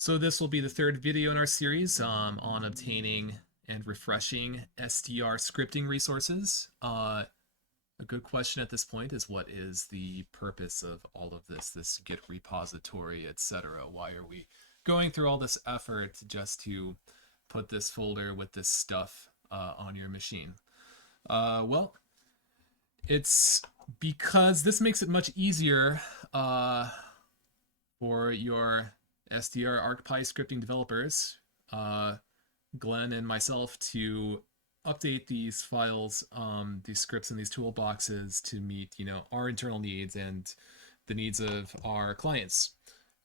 So this will be the third video in our series on obtaining and refreshing SDR scripting resources. A good question at this point is, what is the purpose of all of this Git repository, etc.? Why are we going through all this effort just to put this folder with this stuff on your machine? Well, it's because this makes it much easier for your SDR ArcPy scripting developers, Glenn and myself, to update these files, these scripts and these toolboxes to meet, our internal needs and the needs of our clients.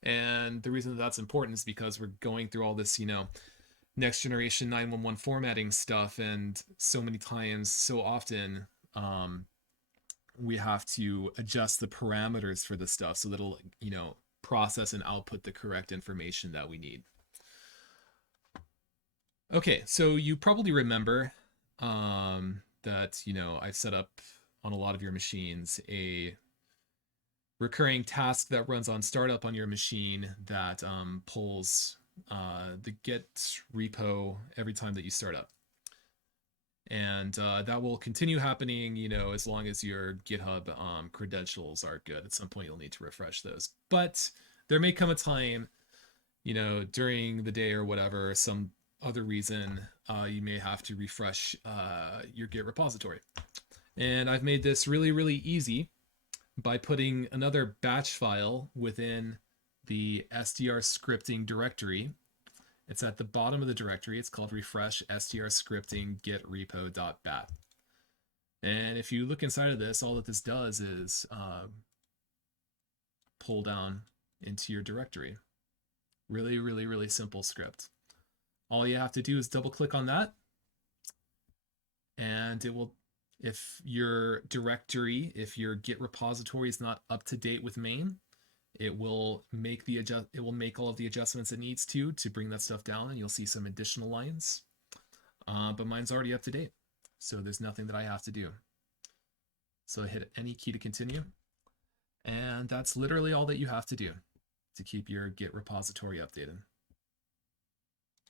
And the reason that that's important is because we're going through all this, next generation 911 formatting stuff, and so many times, so often, we have to adjust the parameters for the stuff so that it'll, process and output the correct information that we need. Okay, so you probably remember that, I've set up on a lot of your machines a recurring task that runs on startup on your machine that pulls the Git repo every time that you start up. And that will continue happening, as long as your GitHub credentials are good. At some point, you'll need to refresh those. But there may come a time, during the day or whatever, some other reason, you may have to refresh your Git repository. And I've made this really, really easy by putting another batch file within the SDR scripting directory. It's at the bottom of the directory. It's called refresh SDR scripting git repo.bat. And if you look inside of this, all that this does is pull down into your directory. Really, really, really simple script. All you have to do is double click on that, and it will, if your directory, if your Git repository is not up to date with main, it will make all of the adjustments it needs to bring that stuff down, and you'll see some additional lines. But mine's already up to date, so there's nothing that I have to do. So I hit any key to continue, and that's literally all that you have to do to keep your Git repository updated.